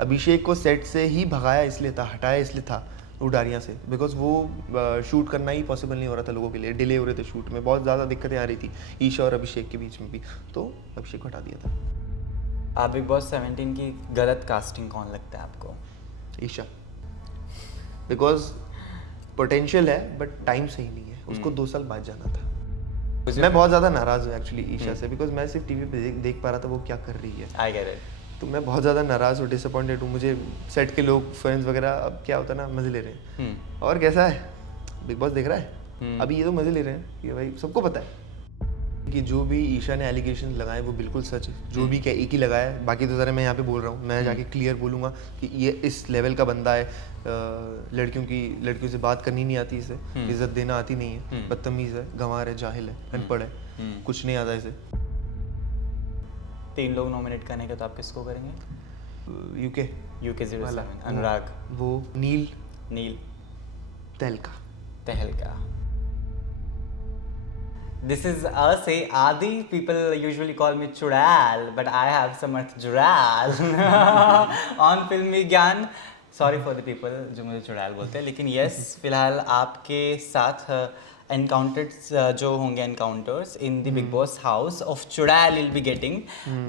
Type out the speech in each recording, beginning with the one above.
अभिषेक को सेट से ही भगाया इसलिए था, हटाया इसलिए था उडारियाँ से, बिकॉज वो शूट करना ही पॉसिबल नहीं हो रहा था लोगों के लिए, डिले हो रहे थे शूट में, बहुत ज़्यादा दिक्कतें आ रही थी ईशा और अभिषेक के बीच में भी, तो अभिषेक को हटा दिया था। आप बिग बॉस 17 की गलत कास्टिंग कौन लगता है आपको? ईशा, बिकॉज पोटेंशियल है बट टाइम सही नहीं है, उसको 2 साल बाद जाना था। मैं बहुत ज़्यादा नाराज़ हूँ एक्चुअली ईशा से, बिकॉज मैं सिर्फ टीवी पे देख पा रहा था वो क्या कर रही है। I get it. तो मैं बहुत ज़्यादा नाराज़ हूँ, डिसअपॉइंटेड हूँ। मुझे सेट के लोग, फ्रेंड्स वगैरह, अब क्या होता है ना, मज़े ले रहे हैं। और कैसा है, बिग बॉस देख रहा है अभी, ये तो मज़े ले रहे हैं कि भाई सबको पता है कि जो भी ईशा ने एलिगेशन लगाए वो बिल्कुल सच है, जो भी क्या एक ही लगाया है, बाकी तो सारे मैं यहाँ पे बोल रहा हूँ, मैं जाके क्लियर बोलूँगा कि ये इस लेवल का बंदा है, लड़कियों से बात करनी नहीं आती, इसे इज्जत देना आती नहीं है, बदतमीज़ है, गंवार है, जाहिल है, अनपढ़ है, कुछ नहीं आता इसे। 3 लोग नॉमिनेट करने के, तो आप किसको करेंगे? यूके यूके 07, अनुराग, वो नील तहलका। This is say Adi. People usually call me Chudal, but I have Samarth Jural on Filmi Gyan. Sorry for the people जो मुझे चुड़ैल बोलते हैं, लेकिन yes, फिलहाल आपके साथ एनकाउंटर्स जो होंगे, encounters in the Bigg Boss house of चुड़ैल विल बी गेटिंग,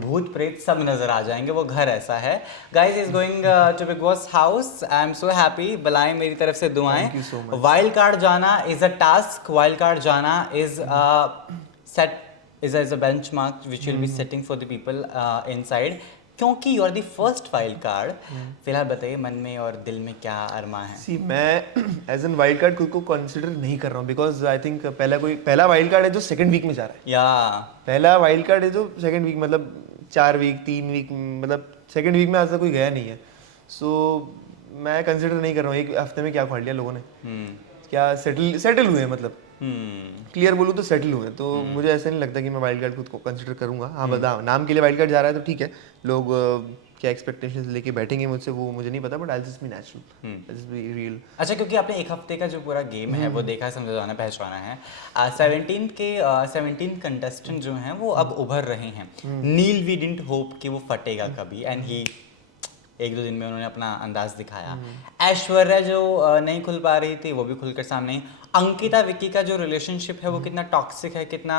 भूत प्रेत सब नजर आ जाएंगे, वो घर ऐसा है। Guys is going to Bigg Boss house, I am so happy, बुलाएं मेरी तरफ से दुआएं। वाइल्ड कार्ड जाना is a task, wild card जाना is set is a benchmark which will be setting for the people inside, क्योंकि you are the first wild card. फिलहाल बताइए मन में और दिल में क्या अरमा है? सी, मैं एज एन वाइल्ड कार्ड खुद को कंसिडर नहीं कर रहा हूँ, बिकॉज आई थिंक पहला वाइल्ड कार्ड है जो सेकंड वीक में जा रहा है, या पहला वाइल्ड कार्ड है जो सेकंड वीक, मतलब 4 वीक 3 वीक, मतलब सेकंड वीक में आज तक कोई गया नहीं है। सो मैं कंसिडर नहीं कर रहा हूँ एक हफ्ते में क्या फाड़ लिया लोगों ने, क्या सेटल हुए हैं, मतलब क्लियर बोलूँ तो सेटल हुए, तो मुझे ऐसा नहीं लगता कि मैं वाइल्ड कार्ड खुद को कंसिडर करूंगा। हाँ बता, नाम के लिए वाइल्ड कार्ड जा रहा है तो ठीक है, लोग क्या एक्सपेक्टेशंस लेके बैठेंगे मुझसे वो मुझे नहीं पता, but I just be natural, I just be real. अच्छा, क्योंकि आपने एक हफ्ते का जो पूरा गेम है वो देखा, समझाना पहचाना है। 17 कंटेस्टेंट जो हैं वो अब उभर रहे हैं। नील वी डिडंट होप कि वो फटेगा कभी, एंड ही 1-2 दिन में उन्होंने अपना अंदाज दिखाया। ऐश्वर्या जो नहीं खुल पा रही थी वो भी खुलकर सामने आई। अंकिता विक्की का जो रिलेशनशिप है वो कितना टॉक्सिक है, कितना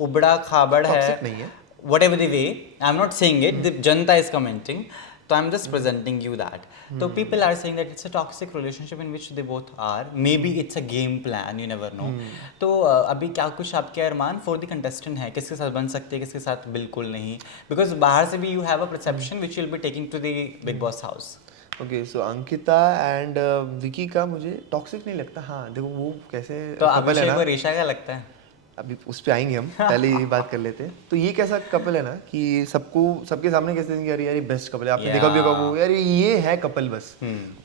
उबड़ा खाबड़ है, टॉक्सिक नहीं है, whatever the way, I'm not saying it, the janta is commenting, so I'm just presenting you that. So people are saying that it's a toxic relationship in which they both are, maybe it's a game plan, you never know. तो अभी क्या कुछ आपके अरमान for the contestant है, किसके साथ बन सकते हैं, किसके साथ बिल्कुल नहीं, बिकॉज बाहर से भी you have a perception which will be taking to the Bigg Boss house. Okay, so Ankita and Vicky का मुझे टॉक्सिक नहीं लगता। हाँ देखो वो कैसे तो कपल है ना, आपको ऋषा का लगता है? अभी उस पे आएंगे हम, पहले ये बात कर लेते हैं। तो ये कैसा कपल है ना कि सबके सामने कैसे देंगे, यार ये बेस्ट कपल है, आपने देखा भी होगा वो, यार ये है कपल बस,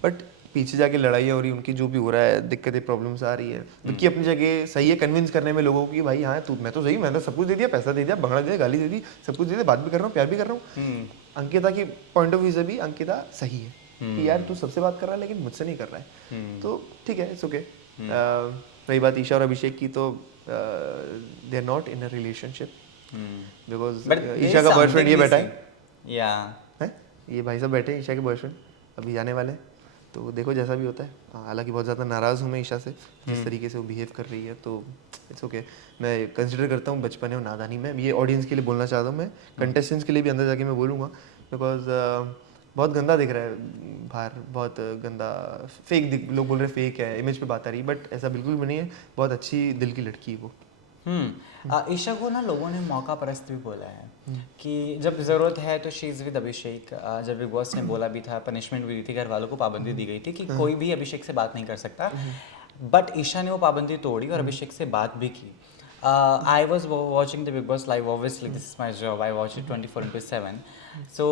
बट पीछे जाके लड़ाई हो रही है उनकी, जो भी हो रहा है, दिक्कतें प्रॉब्लम्स आ रही है। विक्की अपनी जगह सही है कन्विंस करने में लोगों को कि भाई हाँ तू, मैं तो सही, मैंने सब कुछ दे दिया, पैसा दे दिया, भंगड़ा दे दिया, गाली दे दी, सब कुछ दे दिया, बात भी कर रहा हूँ, प्यार भी कर रहा हूँ। अंकिता की पॉइंट ऑफ व्यू से भी अंकिता सही है कि यार तू सबसे बात कर रहा है लेकिन मुझसे नहीं कर रहा है, तो ठीक है, इट्स ओके। रही बात ईशा और अभिषेक की, तो they are not in a relationship, because Isha का बॉयफ्रेंड ये बैठा है, ये भाई साहब बैठे हैं ईशा के बॉयफ्रेंड, अभी जाने वाले हैं, तो देखो जैसा भी होता है। हालांकि बहुत ज़्यादा नाराज़ हूँ मैं ईशा से, जिस तरीके से वो बिहेव कर रही है, तो इट्स ओके। मैं कंसिडर करता हूँ बचपन और नादानी में, ये ऑडियंस के लिए बोलना चाहता हूँ, मैं कंटेस्टेंट्स के लिए भी अंदर जाके मैं बोलूँगा, बिकॉज बहुत गंदा दिख रहा है बाहर, बहुत गंदा, फेक लोग बोल रहे हैं फेक है, इमेज पे बात आ रही है, बट ऐसा बिल्कुल भी नहीं है, बहुत अच्छी दिल की लड़की है वो। ईशा को ना लोगों ने मौका परस्त भी बोला है कि जब ज़रूरत है तो शी इज़ विद अभिषेक। जब बिग बॉस ने बोला भी था, पनिशमेंट भी दी थी, घर वालों को पाबंदी दी गई थी कि कोई भी अभिषेक से बात नहीं कर सकता, बट ईशा ने वो पाबंदी तोड़ी और अभिषेक से बात भी की। I was watching the Big Boss live, obviously this is my job, I watch it 24/7. So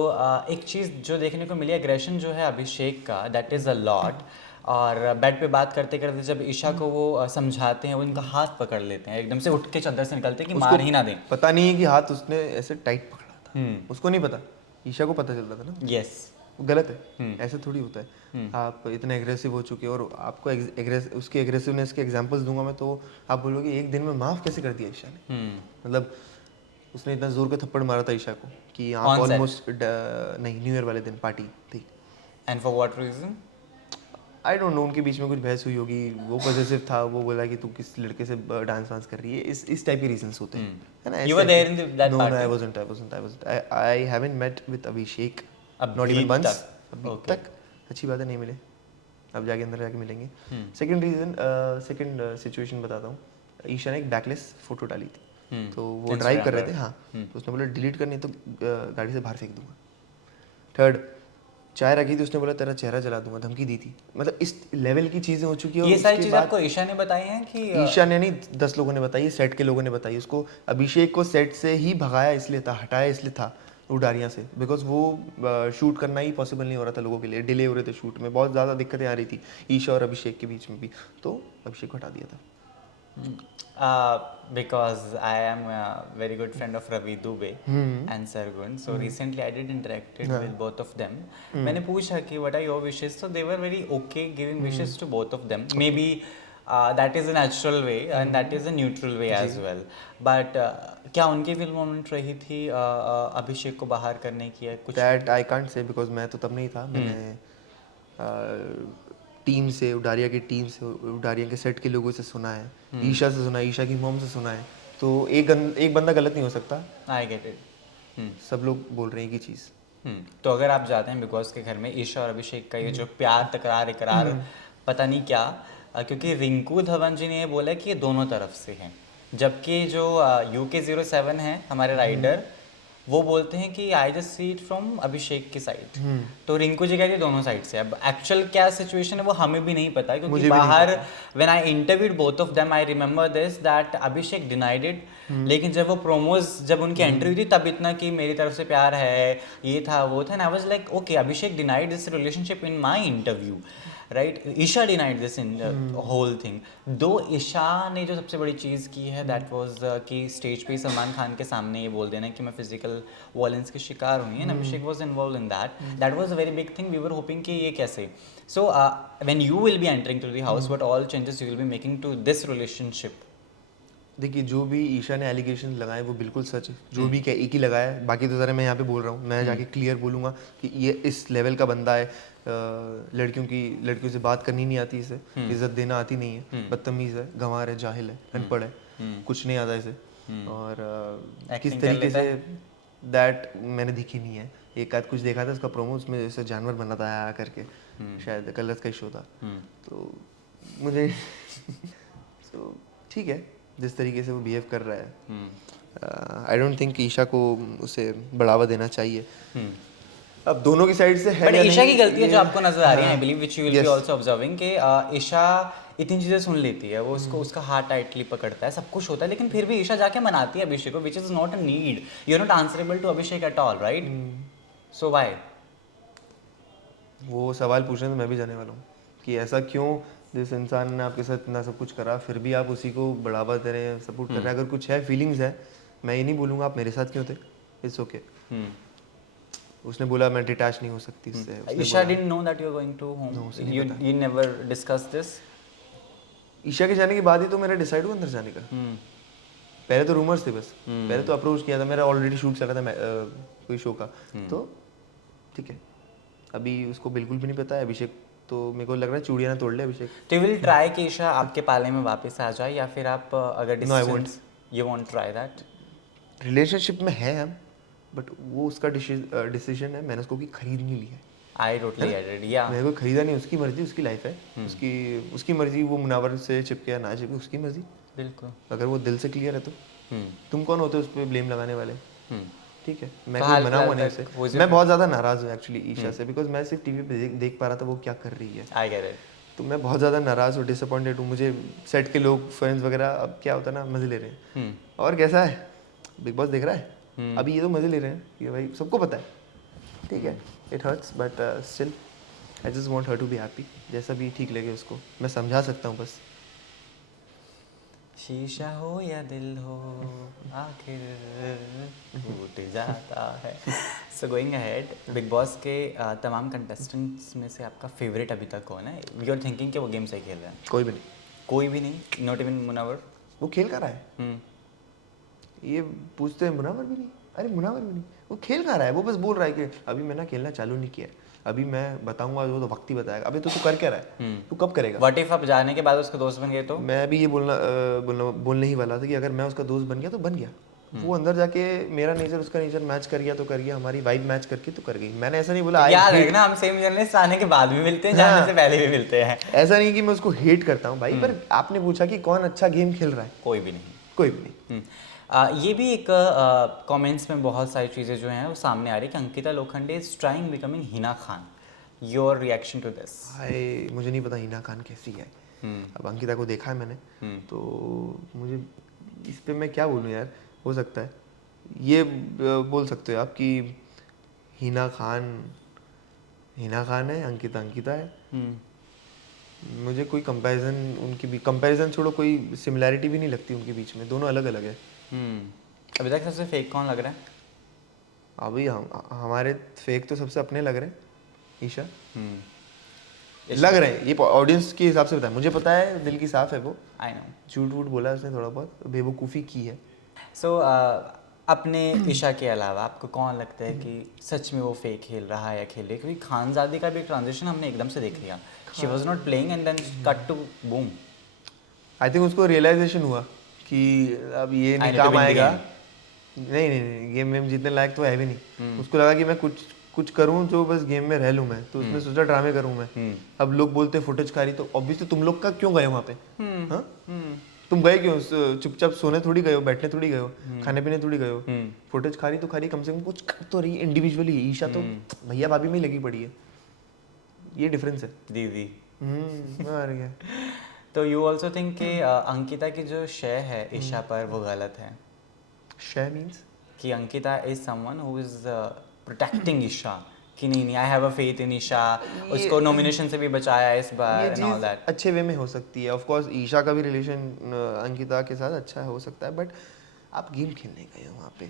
एक चीज़ जो देखने को मिली, एग्रेशन जो है अभिषेक का, that is a lot. और बेड पे बात करते करते जब ईशा को वो समझाते हैं, वो इनका हाथ पकड़ लेते हैं, एकदम से उठ के चादर से निकलते हैं कि मार ही ना दें। पता नहीं है कि हाथ उसने ऐसे टाइट पकड़ा था, उसको नहीं पता, ईशा को पता चलता था ना। यस, गलत है, ऐसे थोड़ी होता है। आप इतने एग्रेसिव हो चुके हो, और आपको उसकी एग्रेसिवनेस के एग्जांपल्स दूंगा मैं, तो आप बोलोगे एक दिन में माफ कैसे कर दिया ईशा ने। मतलब उसने इतना जोर का थप्पड़ मारा था ईशा को कि आप ऑलमोस्ट, नहीं न्यू ईयर वाले दिन पार्टी थी, and for what reason? I don't know, उनके बीच में कुछ बहस हुई होगी, वो पॉजिटिव था, वो बोला कि तू किस लड़के से डांस वांस कर रही है, इस टाइप के रीजंस होते हैं, है ना? You were there in that no, party? I wasn't, I haven't met with Abhishek, not अभी इवन वंस, तक? अभी Okay. तक। अच्छी बात है, नहीं मिले, अब जाके अंदर जाके मिलेंगे। Hmm. Second reason, second situation बताता हूँ। ईशा ने एक बैकलेस फोटो डाली थी, तो वो ड्राइव कर रहे थे, हाँ, तो उसने बोला डिलीट करनी तो गाड़ी से बाहर फेंक दूंगा। थर्ड, चाय रखी थी, उसने बोला तेरा चेहरा जला दूंगा, धमकी दी थी। मतलब इस लेवल की चीजें हो चुकी है। ये सारी चीजें आपको ईशा ने बताई हैं कि ईशा ने नहीं, 10 लोगों ने बताई, सेट के लोगों ने बताई उसको। अभिषेक को सेट से ही भगाया इसलिए था, हटाया इसलिए था उडारियाँ से, बिकॉज वो शूट करना ही पॉसिबल नहीं हो रहा था लोगों के लिए, डिले हो रहे थे शूट में, बहुत ज़्यादा दिक्कतें आ रही थी ईशा और अभिषेक के बीच में भी, तो अभिषेक को हटा दिया था। because I am a very good friend of Ravi Dubey and Sargun. So recently I did interacted with both of them. मैंने पूछा कि what are your wishes? So they were very okay giving wishes to both of them. Maybe that is a natural way and that is a neutral way as well. But क्या उनकी दिल moment रही थी अभिषेक को बाहर करने की या कुछ? That I can't say, because मैं तो तब नहीं था। मैंने टीम से, उडारिया की टीम से, उडारिया के सेट के लोगों से सुना है, ईशा से सुना है, ईशा की मॉम से सुना है, तो एक बंदा गलत नहीं हो सकता। I get it. सब लोग बोल रहे हैं कि चीज़। तो अगर आप जाते हैं बिग बॉस के घर में, ईशा और अभिषेक का ये जो प्यार तकरार इकरार पता नहीं क्या, क्योंकि रिंकू धवन जी ने ये बोला कि ये दोनों तरफ से हैं, जबकि जो UK07 है हमारे राइडर, वो बोलते हैं कि I just see it from Abhishek की साइड। तो रिंकू जी कहती है दोनों साइड से। अब एक्चुअल क्या सिचुएशन है वो हमें भी नहीं पता, क्योंकि बाहर when I interviewed both of them I remember this that Abhishek denied it, लेकिन जब वो प्रोमोज, जब उनकी एंट्री हुई थी तब इतना कि मेरी तरफ से प्यार है, ये था वो था, and I was like okay, Abhishek denied this relationship in my interview, right? Isha denied this in whole thing. Though Isha ने जो सबसे बड़ी चीज़ की है दैट वाज कि स्टेज पे सलमान खान के सामने ये बोल देना कि मैं फिजिकल वायलेंस की शिकार हुई है, and Abhishek was involve in that was a very big thing. We were hoping कि ये कैसे, so when you will be entering to the house, what all changes you will be making to this relationship? देखिए, जो भी ईशा ने allegation लगाए वो बिल्कुल सच है, जो भी एक ही लगाया है, बाकी तो सारे मैं यहाँ पे बोल रहा हूँ, मैं जाके क्लियर बोलूँगा कि ये इस लेवल का बंदा है, लड़कियों से बात करनी नहीं आती, इसे इज्जत देना आती नहीं है, बदतमीज़ है, गंवार है, जाहिल है, अनपढ़ है, कुछ नहीं आता इसे, और किस तरीके से दैट मैंने दिखी नहीं है। एक आध कुछ देखा था उसका प्रोमो, उसमें जैसे जानवर बना था आया करके, शायद कलर्स का शो था, तो मुझे तो ठीक है जिस तरीके से वो बिहेव कर रहा है, आई डोंट थिंक ईशा को उसे बढ़ावा देना चाहिए। अब दोनों की साइड से है, बट या ईशा नहीं, की गलती है जो ये- आपको नजर आ रही है, I believe which you will B Yes. Also observing कि ईशा इतनी चीजें सुन लेती है, वो उसको उसका हाथ टाइटली पकड़ता है, सब कुछ होता है, लेकिन फिर भी ईशा जाके मनाती है अभिषेक को, which is not a need. You are not answerable to Abhishek at all, right? So why? वो सवाल पूछने तो मैं भी जाने वाला हूँ कि ऐसा क्यों, जिस इंसान ने आपके साथ इतना सब कुछ करा फिर भी आप उसी को बढ़ावा दे रहे हैं, सपोर्ट कर रहे हैं। अगर कुछ है, फीलिंग्स है, मैं ये नहीं बोलूँगा आप मेरे साथ क्यों थे, इट्स ओके। उसने बोला मैं डिटैच नहीं हो सकती इससे, उसने ईशा बोला- didn't know that you are going to home? No, उसे नहीं पता। You never discuss this? Isha के जाने के बाद ही तो मेरा डिसाइड हुआ अंदर जाने का। पहले तो रूमर्स थे बस, पहले तो अप्रोच किया था, मेरा ऑलरेडी शूट चल रहा था कोई शो का, तो ठीक है। अभी उसको बिल्कुल भी नहीं पता है, अभिषेक तो मेरे को लग रहा है चूड़ियाँ ना तोड़ ले अभिषेक। तो यू विल ट्राई कि ईशा आपके पाले में वापस आ जाए, या फिर आप अगर No, I distance you want try that? Relationship में है हम, बट वो उसका डिसीजन है, मैंने उसको की खरीद नहीं लिया है। आई टोटली गेट इट, या मेरे को खरीदा नहीं, उसकी मर्जी, उसकी लाइफ है, उसकी मर्जी, वो मुनावर से चिपके या ना चिपके, उसकी मर्जी। बिल्कुल। अगर वो दिल से क्लियर है तो तुम कौन होते हो उस पर ब्लेम लगाने वाले? ठीक है, मैं तो कोई हाल मना हुआ फिलहाल नहीं तक उससे। was मैं बहुत ज़्यादा नाराज़ हूँ एक्चुअली ईशा से, बिकॉज मैं सिर्फ टीवी पे देख पा रहा था वो क्या कर रही है, आई गेट इट। तो मैं बहुत ज़्यादा नाराज़ हूँ, डिसअपॉइंटेड हूँ। मुझे सेट के लोग, फ्रेंड्स वगैरह, अब क्या होता है ना, मज़े ले रहे हैं। और कैसा है, बिग बॉस देख रहा है, अभी ये तो मज़े ले रहे हैं कि भाई सबको पता है, ठीक है, it hurts, but still I just want her to be happy, जैसा भी ठीक लगे उसको, मैं समझा सकता हूँ बस। शीशा हो या दिल हो, आखिर टूट जाता है। So going ahead, big boss के तमाम कंटेस्टेंट्स में से आपका फेवरेट अभी तक कौन है? यू आर थिंकिंग कि वो गेम सही खेल रहा है? कोई भी नहीं, कोई भी नहीं, नॉट इवन मुनावर? वो खेल कर रहा है, ये पूछते हैं मुनावर भी नहीं, अरे मुनावर भी नहीं, वो खेल कर रहा है, वो बस बोल रहा है कि अभी मैंने खेलना चालू नहीं किया है, अभी मैं बताऊंगा जो तो वक्त ही बताएगा। अबे तो तू कर क्या रहा है, तू कब करेगा? व्हाट इफ आप जाने के बाद उसके दोस्त बन गए तो? मैं अभी ये बोलने ही वाला था कि अगर मैं उसका दोस्त बन गया तो बन गया। वो अंदर जाके मेरा नेचर उसका नेचर मैच कर गया तो कर गया, हमारी वाइब मैच करके तो कर गई। मैंने ऐसा नहीं बोला याद रखना हम सेम जर्नलिस्ट आने के बाद भी मिलते हैं, जाने से पहले भी मिलते हैं। ऐसा नहीं कि मैं उसको हेट करता हूँ भाई, पर आपने पूछा कि कौन अच्छा गेम खेल रहा है, कोई भी नहीं। कोई भी नहीं। ये भी एक कमेंट्स में बहुत सारी चीज़ें जो हैं वो सामने आ रही है कि Ankita Lokhande is trying becoming Hina Khan. Your reaction to this? भाई मुझे नहीं पता हिना खान कैसी है। अब अंकिता को देखा है मैंने, तो मुझे इस पे मैं क्या बोलूँ यार। हो सकता है ये बोल सकते हो आप कि हिना खान है, अंकिता अंकिता है। मुझे कोई कंपैरिजन उनकी भी, कंपैरिजन छोड़ो, कोई सिमिलैरिटी भी नहीं लगती उनके बीच में, दोनों अलग अलग है। अभी तक सबसे फेक कौन लग रहा है? अभी हमारे फेक तो सबसे अपने लग रहे हैं, ईशा लग रहे हैं। ये ऑडियंस के हिसाब से बताया, मुझे पता है दिल की साफ है वो, आई नो। झूठ वूठ बोला उसने थोड़ा बहुत, बेवकूफ़ी की है। सो अपने ईशा के अलावा आपको कौन लगता है कि सच में वो फेक खेल रहा है या खेल रही है? क्योंकि खानजादी का भी ट्रांजिशन हमने एकदम से देख लिया। She was not playing and then cut to boom. I think उसको रियलाइजेशन हुआ कि अब ये नहीं काम आएगा। नहीं नहीं नहीं, गेम में जीतने लायक तो है भी नहीं। उसको लगा कि मैं कुछ करूं जो बस गेम में रह लूं मैं, तो उसने सोचा ड्रामे करूं मैं। अब लोग बोलते फुटेज खा रही, तो ऑब्वियसली तुम लोग का क्यों गए वहाँ पे? हाँ, तुम गए क्यों? चुपचाप सोने थोड़ी गए हो, बैठने थोड़ी गए हो, खाने पीने थोड़ी गए हो। फुटेज खा रही तो खा रही, कम से कम कुछ कर तो रही इंडिविजुअली। ईशा तो भैया भाभी में ही लगी पड़ी है, ये डिफरेंस है। दीदी आ रही है। तो यू ऑल्सो थिंक कि अंकिता की जो शय है ईशा पर वो गलत है? शय मीन्स कि Ankita is someone who is protecting Isha, कि नहीं I have a faith in Isha, उसको नॉमिनेशन से भी बचाया इस बार एंड ऑल दैट। अच्छे वे में हो सकती है। ऑफ कोर्स ईशा का भी रिलेशन अंकिता के साथ अच्छा हो सकता है, बट आप गेम खेलने गए हो वहाँ पे।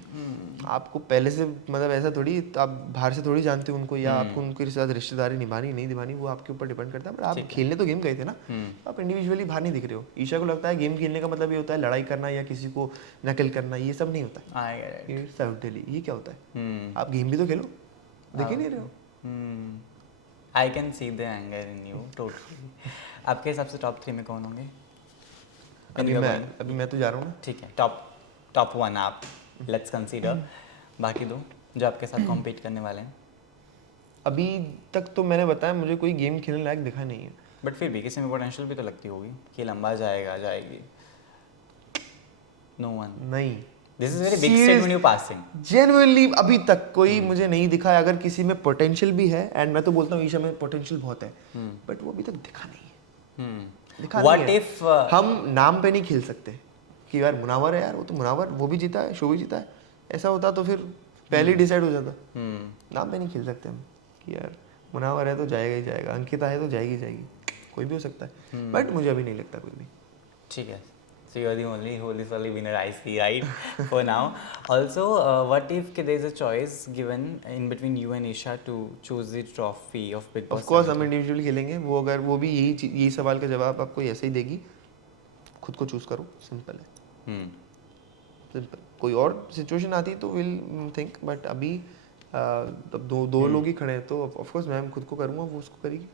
आपको पहले से मतलब ऐसा थोड़ी, आप बाहर से थोड़ी जानते हो उनको, या आपको उनके साथ रिश्तेदारी निभानी नहीं निभानी वो आपके ऊपर डिपेंड करता है। बट आप खेलने तो गेम गए थे ना, आप इंडिविजुअली बाहर नहीं दिख रहे हो। ईशा को लगता है गेम खेलने का मतलब ये होता है लड़ाई करना या किसी को नकल करना, ये सब नहीं होता है। साउथ दिल्ली ये क्या होता है? आप गेम भी तो खेलो, देख ही नहीं रहे हो। आई can see the anger in you totally. आपके हिसाब से टॉप 3 में कौन होंगे? अभी मैं तो जा रहा हूँ ना। ठीक है, टॉप 1 आप लेट्स कंसीडर, बाकी दो जो आपके साथ कॉम्पीट करने वाले हैं। अभी तक तो मैंने बताया मुझे कोई गेम खेलने लायक दिखा नहीं है, बट फिर भी किसी में पोटेंशियल भी तो लगती होगी कि लंबा जाएगी। No one. नहीं, this is very big statement you passing. Genuinely अभी तक कोई मुझे नहीं दिखा है। अगर किसी में पोटेंशियल भी है, एंड मैं तो बोलता हूँ ईशा में पोटेंशियल बहुत है, बट वो अभी तक दिखा नहीं है। दिखा What नहीं है। if, हम नाम पे नहीं खेल सकते कि यार मुनावर है, यार वो तो मुनावर, वो भी जीता है, शो भी जीता है। ऐसा होता तो फिर पहले ही डिसाइड हो जाता। नाम पे नहीं खेल सकते हम कि यार मुनावर है तो जाएगा ही जाएगा, अंकिता है तो जाएगी जाएगी, कोई भी हो सकता है। बट मुझे अभी नहीं लगता कोई भी। ठीक है, so you are the only holy solely winner I see, right? For now. Also, what if there is a choice given in between you and Isha to choose the trophy of Big Boss? Of course हम individually खेलेंगे। वो अगर वो भी यही सवाल का जवाब आपको ऐसे ही देगी, खुद को चूज करो, सिंपल है। सिंपल। कोई और सिचुएशन आती तो विल थिंक, बट अभी अब दो लोग ही खड़े हैं, तो ऑफ कोर्स मैं खुद को करूँगा, वो उसको करेगी।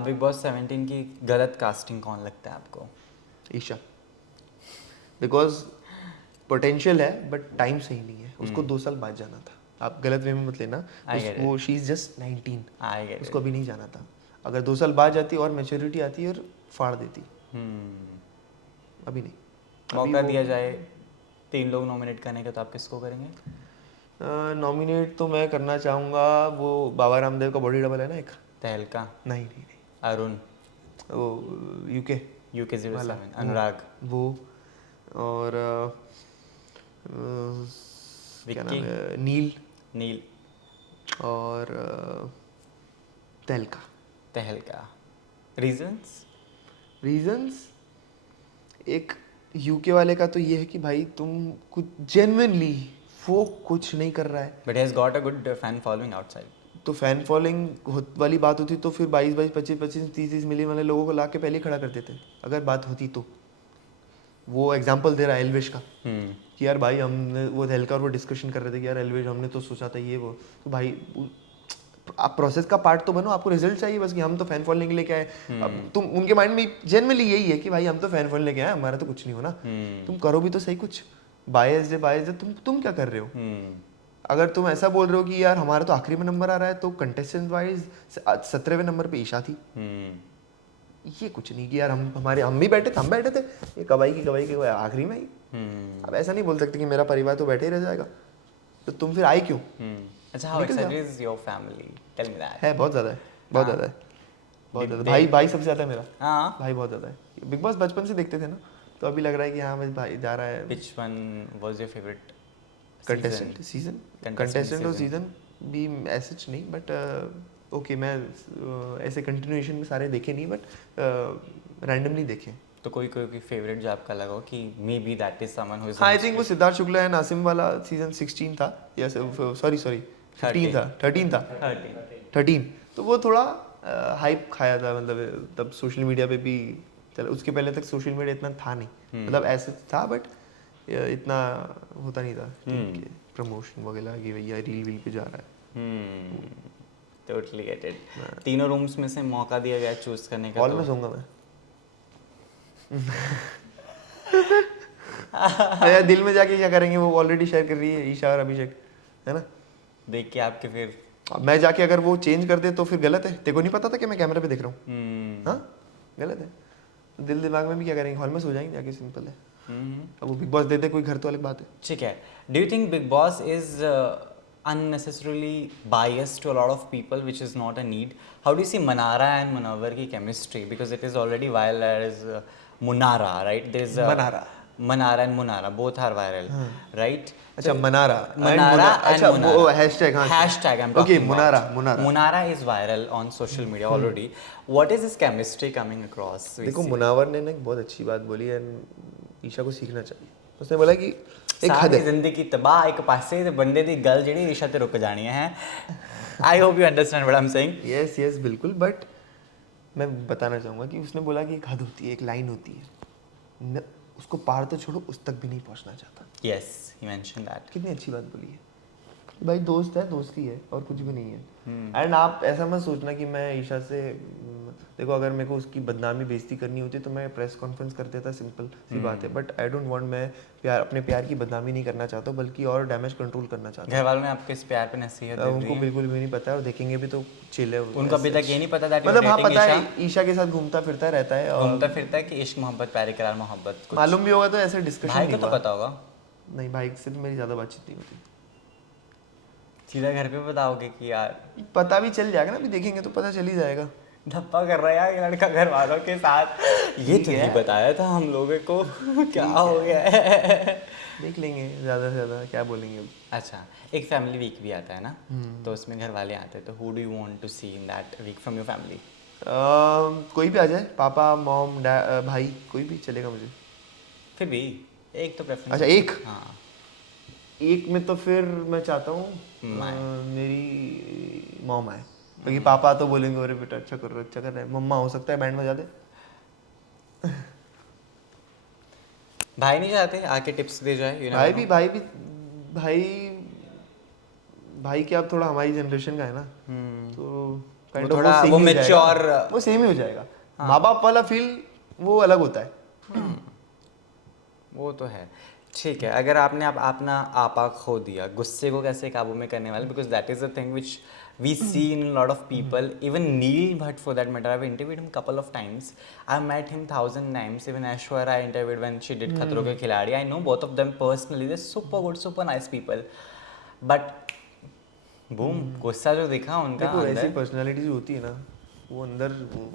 बिग बॉस 17 की गलत कास्टिंग कौन लगता है आपको? ईशा, बिकॉज पोटेंशियल है बट टाइम सही नहीं है। उसको 2 साल बाद जाना था। आप गलत वे में मत लेना, वो शी इज जस्ट 19, उसको अभी नहीं जाना था। अगर 2 साल बाद जाती और मैच्योरिटी आती और फाड़ देती, अभी नहीं। मौका दिया जाए 3 लोग नॉमिनेट करने का, तो आप किसको करेंगे? नॉमिनेट तो मैं करना चाहूँगा, वो बाबा रामदेव का बॉडी डबल है ना एक, तहलका। नहीं, अरुण, वो यूके 07 अनुराग, वो, और क्या नाम है, नील और तहलका। रीजंस एक यूके वाले का तो ये है कि भाई तुम कुछ जेन्युइनली वो कुछ नहीं कर रहा है, but he has got a good fan following outside. तो फैन फॉलोइंग वाली बात होती तो फिर 22, 25, 30 मिलियन वाले लोगों को ला के पहले खड़ा कर देते अगर बात होती तो। वो एग्जांपल दे रहा है एलविश का कि यार भाई हमने वो तहलका और वो डिस्कशन कर रहे थे कि यार एलविश हमने तो सोचा था ये वो, तो भाई आप प्रोसेस का पार्ट तो बनो, आपको रिजल्ट चाहिए बस कि हम तो फैन फॉलोइंग लेके आए। अब तुम उनके माइंड में जनरली यही है कि भाई हम तो फैन फॉलोइंग लेके आए, हमारा तो कुछ नहीं होना, तुम करो भी तो सही कुछ। बायस है तुम क्या कर रहे हो? अगर तुम ऐसा बोल रहे हो कि यार हमारा तो आखिरी में नंबर आ रहा है, तो कंटेस्टेंट वाइज 17वें नंबर पे ईशा थी। ये कुछ नहीं कि यार हम भी बैठे थे, ये कबाई की आखिरी में ही। अब ऐसा नहीं बोल सकते कि मेरा परिवार तो बैठे ही रह जाएगा, तो तुम फिर आई क्यों? अच्छा, how excited is your family? Tell me that. है बहुत ज़्यादा है, बहुत ज़्यादा है, बहुत ज़्यादा। भाई सबसे ज़्यादा है मेरा। हाँ, भाई बहुत ज़्यादा है। बिग बॉस बचपन से देखते थे ना, तो अभी लग रहा है कि हाँ बस भाई जा रहा है। Which one was your favourite contestant और सीजन भी ऐसे नहीं, बट ओके, मैं ऐसे कंटिन्यूएशन में सारे देखे नहीं, बट रैंडमली देखे। तो कोई फेवरेट जो आपका लगा हो कि may be that is someone who is, I think वो सिद्धार्थ शुक्ला एंड नासिम वाला सीजन 16 था, या सॉरी 15 था, 13। तो वो थोड़ा हाइप खाया था, मतलब तब सोशल मीडिया पे भी चला। उसके पहले तक सोशल मीडिया इतना था नहीं, मतलब ऐसे था बट इतना होता नहीं था प्रमोशन वगैरह कि भैया रील पे जा रहा है। Totally get it. तीनों रूम्स में से मौका दिया गया चूज करने का, हॉल में सोऊंगा मैं। यार दिल में जाके क्या करेंगे, वो ऑलरेडी शेयर कर रही है ईशा और अभिषेक, है ना? देख के आपके फिर मैं जाके अगर वो चेंज कर दे तो फिर गलत है। तेरे को नहीं पता था कि मैं कैमरे पे देख रहा हूँ? हाँ, गलत है। दिल दिमाग में भी क्या करेंगे, हॉल में सो जाएंगे जाके, सिंपल है। अब वो बिग बॉस दे दे कोई घर तो अलग बात है। ठीक है। Do you think big Boss is unnecessarily biased to a lot of people, which is not a need? How do you see Manara and Munawar ki chemistry? Because it is already viral as Munara, right? There's Manara and Munara, both are viral, right? अच्छा, Manara and अच्छा, Munara. वो hashtag, हाँ, Hashtag I'm talking okay, about. Munara is viral on social media already. What is this chemistry coming across? देखो, मुनावर ने एक बहुत अच्छी बात बोली है, ईशा को सीखना चाहिए। उसने बोला कि एक हद है, जिंदगी तबाह एक पासे ते बंदे दी गल जेहड़ी ईशा ते रुक जानी है। I hope you understand what I am saying. Yes बिल्कुल, बट मैं बताना चाहूँगा कि उसने बोला कि एक हद होती है, एक लाइन होती है, उसको पार तो छोड़ो, उस तक भी नहीं पहुँचना चाहता। Yes, he mention that. कितनी अच्छी बात बोली है भाई। दोस्त है, दोस्ती है, और कुछ भी नहीं है। एंड आप ऐसा मत सोचना कि मैं ईशा से, देखो अगर मेरे को उसकी बदनामी बेइज्जती करनी होती तो मैं प्रेस कॉन्फ्रेंस कर देता, सिंपल सी बात है। बट आई डोंट वांट, मैं अपने प्यार की बदनामी नहीं करना चाहता, बल्कि और डैमेज कंट्रोल करना चाहता हूं। घर वालों ने आपके इस प्यार पे नसीहत दी? उनको बिल्कुल भी नहीं पता है, और देखेंगे भी तो चिल है। उनको अभी तक ये नहीं पता दैट मतलब हाँ पता है, ईशा के साथ घूमता फिरता रहता है, घूमता फिरता है कि इश्क मोहब्बत प्यार इकरार मोहब्बत मालूम भी होगा तो ऐसे डिस्कशन भाई को तो पता होगा। नहीं, भाई से तो मेरी ज़्यादा बातचीत नहीं होती। सीधा घर पे बताओगे कि यार? पता भी चल जाएगा ना, अभी देखेंगे तो पता चल ही जाएगा। धप्पा कर रहा है यार ये लड़का घर वालों के साथ, ये तो नहीं बताया था हम लोगों को। क्या हो गया है? देख लेंगे, ज़्यादा से ज़्यादा क्या बोलेंगे अब। अच्छा, एक फैमिली वीक भी आता है ना, तो उसमें घर वाले आते हैं, तो who do you want to see in that week from your family? कोई भी आ जाए, पापा मॉम भाई, कोई भी चलेगा मुझे। फिर भी एक तो प्रेफरेंस। अच्छा, एक? हाँ, एक में तो फिर मैं चाहता हूँ मेरी मॉम आए, क्योंकि पापा तो बोलेंगे अरे बेटा अच्छा कर रहे हैं। मम्मा हो सकता है बैंड बजा दे। भाई नहीं चाहते आके टिप्स दे जाए? भाई क्या, अब थोड़ा हमारी जनरेशन का है ना, तो वो थोड़ा वो मैच्योर, वो सेम ही हो जाएगा। माँ बाप वाला फील वो अलग होता है। वो तो है। ठीक है, अगर आपने अपना आपा खो दिया, गुस्से को कैसे काबू में करने वाले? Because that is the thing which we see in lot of people, even Neil Bhatt for that matter. I have interviewed him couple of times. I met him 1000 times. Even Aishwarya I interviewed when she did खतरों के खिलाड़ी. I know both of them personally. They're super good, super nice people. But boom, गुस्सा जो दिखा उनका, देखो ऐसी personality जो होती है ना, वो अंदर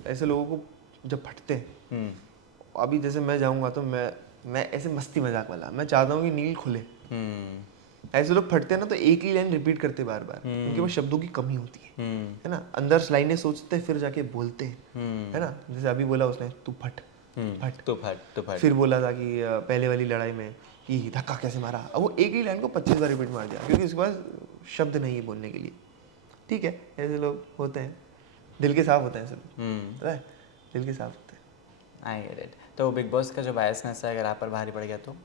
ऐसे लोगों को जब फटते हैं, अभी जैसे मैं जाऊंगा तो मैं ऐसे मस्ती मजाक वाला, मैं चाहता हूँ कि नील खुले। ऐसे लोग फटते हैं ना तो एक ही लाइन रिपीट करते बार बार, उनके पास शब्दों की कमी होती है ना, अंदर लाइनें सोचते फिर जाके बोलते हैं, है ना। जैसे अभी बोला उसने, तू फट फट तू फट। फिर बोला था कि पहले वाली लड़ाई में कि धक्का कैसे मारा, अब वो एक ही लाइन को 25 बार रिपीट मार दिया, क्योंकि उसके पास शब्द नहीं है बोलने के लिए। ठीक है, ऐसे लोग होते हैं, दिल के साफ होते हैं सब, पता है, दिल के साफ होते हैं। I get it. तो बिग बॉस का जो बायसनेस है, अगर आप पर भारी पड़ गया तो?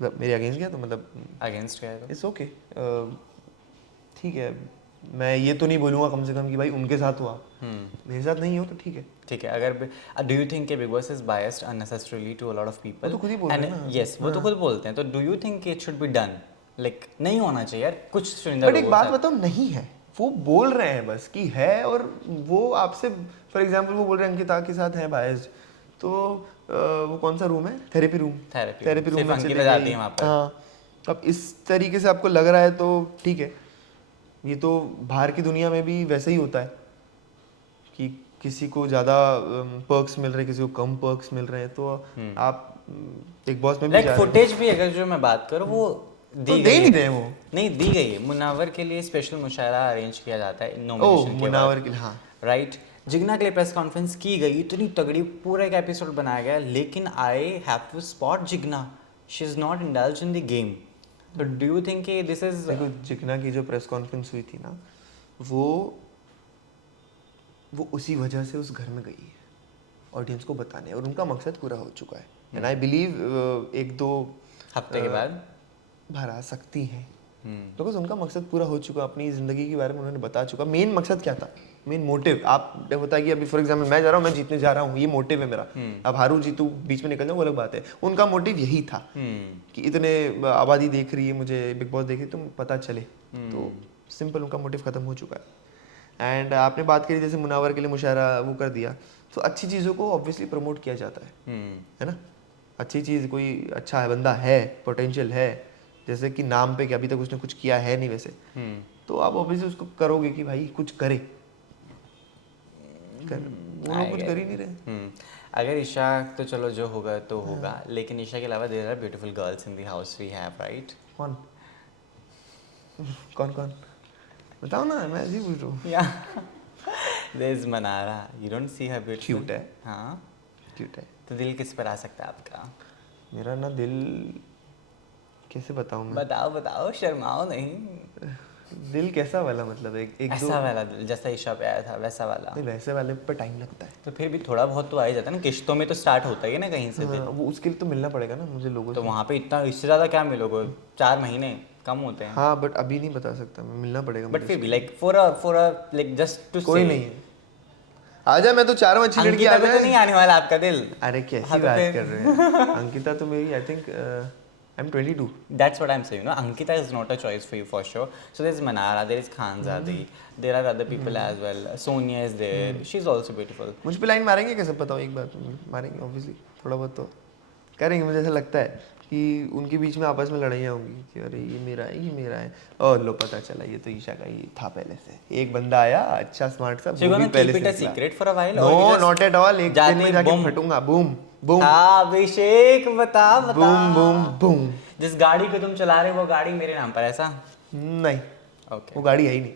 मेरे अगेंस्ट गया तो मतलब अगेंस्ट गया तो इट्स ओके, ठीक है, मैं ये तो नहीं बोलूँगा कम से कम कि भाई उनके साथ हो आप, मेरे साथ नहीं हो तो ठीक है। ठीक है, अगर डू यू थिंक कि Bigg Boss is biased unnecessarily to a lot of people? वो तो खुद ही बोल रहे हैं ना। यस, वो तो खुद बोलते हैं, तो do you think it should be done? Like नहीं होना चाहिए यार, कुछ चुनिंदा बट एक लोगों बात के साथ। बताओ, नहीं है, वो बोल रहे हैं बस कि है, और वो आपसे फॉर एग्जांपल वो बोल रहे हैं अंकिता के साथ है बायस्ड, तो वो कौन सा रूम है, थेरेपी रूम, Therapy room। सिर्फ में चली अंकिता जाती गई। है वहाँ पर। हाँ, अब इस तरीके से आपको लग रहा है तो ठीक है, ये तो बाहर की दुनिया में भी वैसे ही होता है कि किसी को ज़्यादा पर्क्स मिल रहे हैं, किसी को कम पर्क्स मिल रहे हैं, तो आप बिग बॉस में भी लाइक जा रहे हैं। फुटेज भी अगर जो मैं बात करूँ वो तो दी दे गई नहीं है। रहे वो। नहीं दी गई है, मुनावर के लिए स्पेशल मुशायरा अरेंज किया जाता है ओह, नॉमिनेशन के मुनावर बाद, के लिए, हाँ। राइट? जिग्ना के लिए प्रेस कॉन्फ्रेंस की गई, इतनी तगड़ी, पूरा एक एपिसोड बनाया गया, लेकिन I have to spot Jigna, she is not indulge in the game. तो डू यू थिंक कि दिस इज देखो, जिग्ना की जो प्रेस कॉन्फ्रेंस हुई थी ना, वो उसी वजह से उस घर में गई है ऑडियंस को बताने, और उनका मकसद पूरा हो चुका है। एंड आई बिलीव एक दो हफ्ते के बाद भरा सकती हैं, बिकॉज उनका मकसद पूरा हो चुका, अपनी ज़िंदगी के बारे में उन्होंने बता चुका। मेन मकसद क्या था, मेन मोटिव, आप होता है कि अभी फॉर एग्जांपल मैं जा रहा हूँ, मैं जीतने जा रहा हूँ, ये मोटिव है मेरा। अब हारू जीतू बीच में निकल जाऊँ वो अलग बात है, उनका मोटिव यही था कि इतने आबादी देख रही है मुझे, बिग बॉस देख रही, तुम पता चले, तो सिंपल उनका मोटिव खत्म हो चुका है। एंड आपने बात करी जैसे मुनावर के लिए मुशायरा वो कर दिया, तो अच्छी चीज़ों को ऑब्वियसली प्रमोट किया जाता है ना। अच्छी चीज़, कोई अच्छा है बंदा है, पोटेंशियल है, जैसे कि नाम पे कि अभी तक उसने कुछ किया है नहीं वैसे, तो आप ऑब्वियसली उसको करोगे कि भाई कुछ करे, वो लोग कुछ कर ही नहीं रहे। अगर ईशा, तो चलो जो होगा तो होगा, लेकिन ईशा के अलावा there are beautiful girls in the house we have, right? कौन कौन कौन बताओ ना, मैं ऐसे ही पूछ रहा हूँ। या there is Mannara, you don't see her beautiful? Cute है, हाँ, क्यूट है। तो दिल किस पर आ सकता है आपका? मेरा ना दिल, कैसे बताऊँ मैं, बताओ बताओ, शर्माओ नहीं। दिल कैसा वाला, मतलब एक एक दो, ऐसा वाला दिल जैसा ईशा पे आया था वैसा वाला? नहीं वैसे वाले पे टाइम लगता है। तो फिर भी थोड़ा बहुत तो आ ही जाता है ना, किश्तों में तो स्टार्ट होता ही है ना कहीं से हाँ, दिल। वो उसके लिए तो मिलना पड़ेगा ना मुझे लोगों तो से। वहाँ पे इतना, इससे ज़्यादा क्या मिलोगे? 4 महीने कम होते हैं। हाँ, बट अभी नहीं बता सकता मैं, मिलना पड़ेगा बट मुझे फिर भी उसके like for a like just to लिए। कोई नहीं है, आजा, मैं तो 4 अच्छी लड़की अंकिता आ पे तो जाए। नहीं आने वाला आपका दिल? अरे कैसी हाँ, तो बात फिर- कर रहे हैं, अंकिता तो मेरी I think I am 22। That's what I'm saying. You know, Ankita is not a choice for you for sure. So there's Manara, there is Khanzadi, there are other people as well. Sonia is there. She's also beautiful. मुझ पे line मारेंगे कैसे, बताओ एक बात, मारेंगे obviously, थोड़ा बहुत तो करेंगे। मुझे ऐसा लगता है कि उनके बीच में आपस में लड़ाइयाँ होंगी कि अरे ये मेरा है, ये मेरा है, और लो पता चला ये तो ईशा का ही था पहले से। एक बंदा आया अच्छा स्मार्ट सा, So you're वो भी gonna पहले keep it a से निकला। secret for a while? नो, or you just not at all, एक जाते दिन में ही जाके boom? फटूंगा, बूम बूम अभिषेक बता बता। Boom boom boom. जिस गाड़ी को तुम चला रहे हो वो गाड़ी मेरे नाम पर, ऐसा? नहीं, ओके, वो गाड़ी है ही नहीं।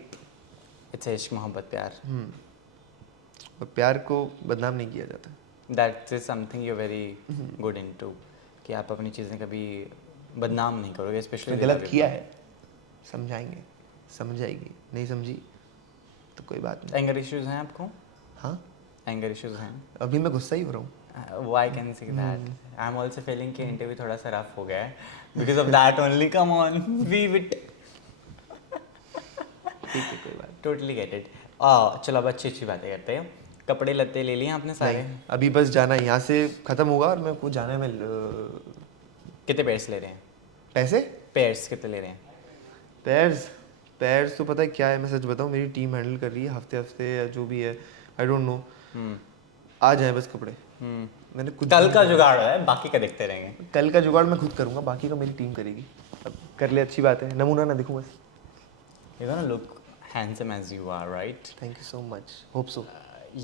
इट्स इश्क मोहब्बत प्यार। और प्यार को बदनाम नहीं किया जाता। That is something you very good into, कि आप अपनी चीज़ें कभी बदनाम नहीं करोगे, स्पेशली उसने गलत किया है, समझाएंगे, समझ आएगी, नहीं समझी तो कोई बात नहीं। एंगर इश्यूज हैं आपको? हाँ, एंगर इश्यूज हैं? अभी मैं गुस्सा ही हो रहा हूँ। वो I can see that. I am also feeling कि इंटरव्यू थोड़ा सा रफ हो गया है because of that only. Come on, weave it. ठीक है, कोई बात टोटली गेट इट। चलो अब अच्छी अच्छी बातें करते हैं। कपड़े लत्ते ले लिए आपने सारे? नहीं, अभी बस जाना है, यहाँ से खत्म होगा और मैं कुछ जाना है। मैं कितने पेयर्स ले रहे हैं? पैसे, पेयर्स कितने ले रहे हैं? पैर्स तो पता है क्या है, मैं सच बताऊँ, मेरी टीम हैंडल कर रही है हफ्ते हफ्ते या जो भी है, आई डोंट नो। आ जाए बस कपड़े, मैंने कुछ कल का जुगाड़ है, बाकी का देखते रहेंगे। कल का जुगाड़ मैं खुद करूँगा, बाकी का मेरी टीम करेगी। अब कर ले, अच्छी बात है, नमूना ना दिखूँ बस। You gonna look handsome as you are, right? Thank you so much, hope so.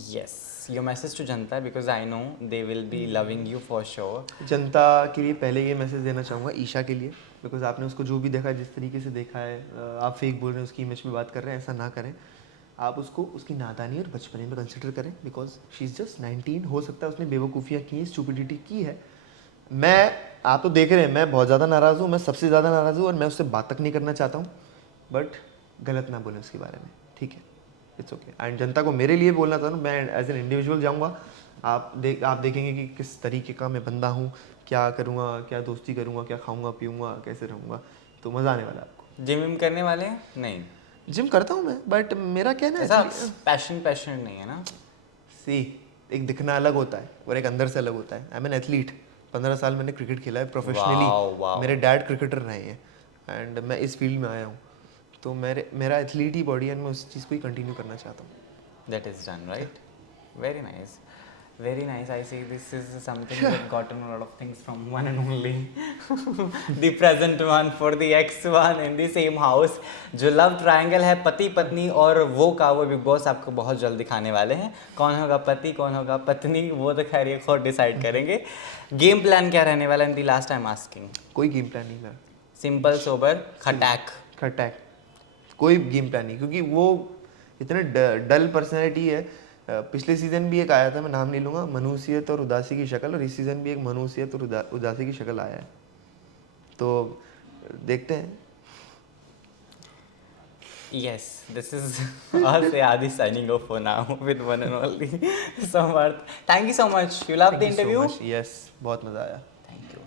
Yes, your message to Janata, because I know they will be loving you for sure. जनता के लिए पहले ये मैसेज देना चाहूँगा, ईशा के लिए, बिकॉज आपने उसको जो भी देखा, जिस तरीके से देखा है, आप फेक बोल रहे हैं, उसकी इमेज पे बात कर रहे हैं, ऐसा ना करें। आप उसको उसकी नादानी और बचपने में कंसिडर करें, बिकॉज शी इज़ जस्ट 19। हो सकता है उसने बेवकूफ़ियाँ की, स्टूपिडिटी की है। आप तो देख रहे हैं, मैं बहुत ज़्यादा नाराज़ हूँ, मैं सबसे ज़्यादा नाराज़ हूँ, और मैं उससे बात तक नहीं करना चाहता हूँ, बट गलत ना बोलें उसके बारे में, ठीक है? It's okay. एंड जनता को मेरे लिए बोलना था ना, मैं एज एन इंडिविजुअल जाऊँगा, आप देखेंगे कि किस तरीके का मैं बंदा हूँ, क्या करूँगा, क्या दोस्ती करूँगा, क्या खाऊँगा पीऊँगा, कैसे रहूँगा, तो मज़ा आने वाला है आपको। जिम विम करने वाले हैं? नहीं, जिम करता हूँ मैं, बट मेरा क्या है ऐसा ना, पैशन नहीं है ना। सी एक दिखना अलग होता है और एक अंदर से अलग होता है। आई एम एन एथलीट, 15 साल मैंने क्रिकेट खेला है Wow, प्रोफेशनली। wow. मेरे डैड क्रिकेटर रहे हैं एंड मैं इस फील्ड में आया हूँ, तो मेरा एथलीट ही बॉडी है, मैं उस चीज़ को ही कंटिन्यू करना चाहता हूँ। That is done, right? Very nice. Very nice. I see this is something you've gotten a lot of things from one and only. The present one for the ex one in the same house. जो love triangle है पति पत्नी और वो का, वो big boss आपको बहुत जल्द दिखाने वाले हैं। कौन होगा पति कौन होगा पत्नी वो तो खैर ये खुद डिसाइड करेंगे। गेम प्लान क्या रहने वाला है? इन दी लास्ट टाइम आस्किंग। कोई गेम प्लान नहीं मेरा, सिंपल सोबर खटैक। खटैक, कोई गेम प्लान नहीं, क्योंकि वो इतने डल पर्सनैलिटी है। पिछले सीजन भी एक आया था, मैं नाम नहीं लूँगा, मनुष्यत और उदासी की शक्ल, और इस सीजन भी एक मनुष्यत और उदासी की शक्ल आया है, तो देखते हैं। Yes, this is us Adi signing off for now with one and only Samarth. Thank you so much. You loved the interview? Yes, बहुत मज़ा आया।